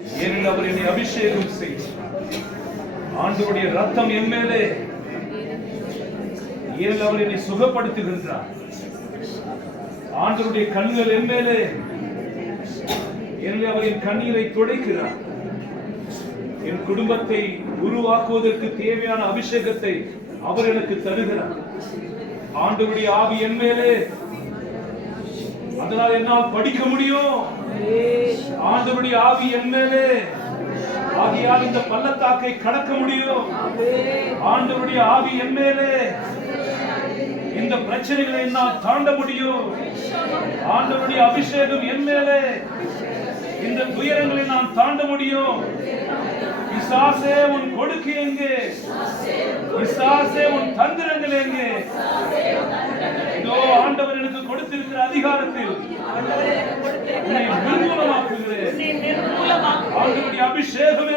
ஏனெனில் அவர் என்னை அபிஷேகம் செய்தார். ஆண்டவருடைய ரத்தம் என் மேலே. ஏனெனில் அவர் என்னை சுகப்படுத்துகின்றார். ஆண்டவருடைய கண்கள் என் மேலே. ஏனெனில் அவர் என் கண்ணீரை துடைக்கிறார். என் குடும்பத்தை உருவாக்குவதற்கு தேவையான அபிஷேகத்தை அவர் எனக்கு தருகிறார். ஆண்டவருடைய ஆவி என் மேலே. அதனால் என்னால் படிக்க முடியும். ஆண்டவருடைய ஆவி என் மேலே. ஆகையால் இந்த பள்ளத்தாக்கை கடக்க முடியும். ஆண்டவருடைய ஆவி என் மேலே. இந்த பிரச்சனைகளை என்னால் தாண்ட முடியும். ஆண்டவருடைய அபிஷேகம் என் மேலே. இந்த துயரங்களை நான் தாண்ட முடியும். பிசாசே உன் கொடுக்கு எங்கே? பிசாசே உன் தந்திரங்கள் எங்கே? இதோ ஆண்டவர் எனக்கு கொடுத்திருக்கிற அதிகாரத்தில் உன்னை நிர்மூலமாக்குகிறேன். ஆண்டவருடைய அபிஷேகம்